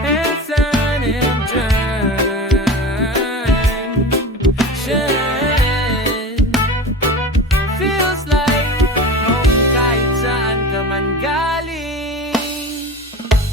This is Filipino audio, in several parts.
S&M feels like home kahit saan ka man galing.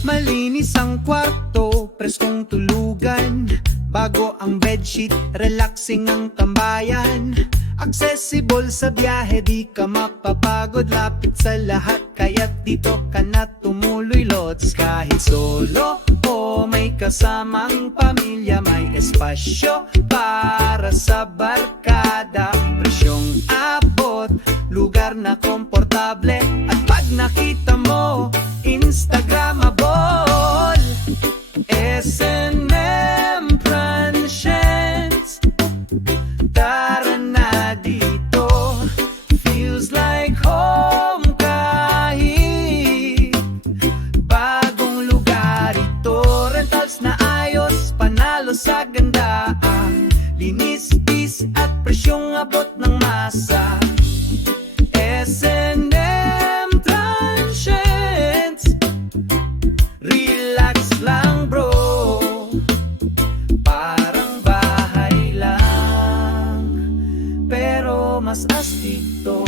Malinis ang kwarto, preskong tulugan. Bago ang bedsheet, relaxing ang tambayan. Accessible sa biyahe, di ka mapapagod. Lapit sa lahat, kaya't dito ka na tumuloy lods. Kahit solo o may kasamang pamilya, may espasyo para sa barkada. Presyong abot, lugar na komportable. At pag nakita mo, Instagramable. S&M Transient, tara na dito. Feels like home kahit bagong lugar ito. Rentals na ayos, panalo sa ganda. Linis, peace at presyong abot ng masa. S&M Transient, relax lang bro, parang bahay lang, pero mas astig to.